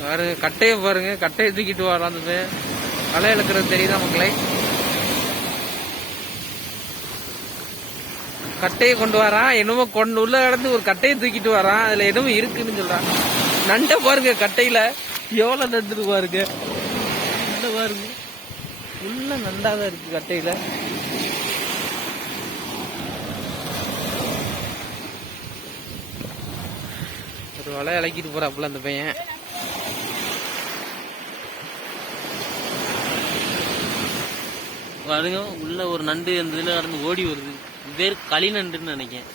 பாருங்க கட்டையை பாருங்க, கட்டையை தூக்கிட்டு வரான் அந்த பையன். களை இழுக்கிறது தெரியுதா மக்களே? கட்டையை கொண்டு வரான், என்னமோ கொண்டு உள்ள கடந்து ஒரு கட்டையை தூக்கிட்டு வரான். அதுல என்னமோ இருக்குன்னு சொல்றான். நண்டை பாருங்க, கட்டையில எவ்வளவு நண்டு பாருங்க, நண்டை பாருங்க, உள்ள நண்டாதான் இருக்கு கட்டையில. ஒரு வலை இலக்கிட்டு போறாப்புல அந்த பையன். பாருங்க, உள்ள ஒரு நண்டு அந்த இதுல கடந்து ஓடி வருது. இது பேர் களி நண்டுன்னு நினைக்கிறேன்.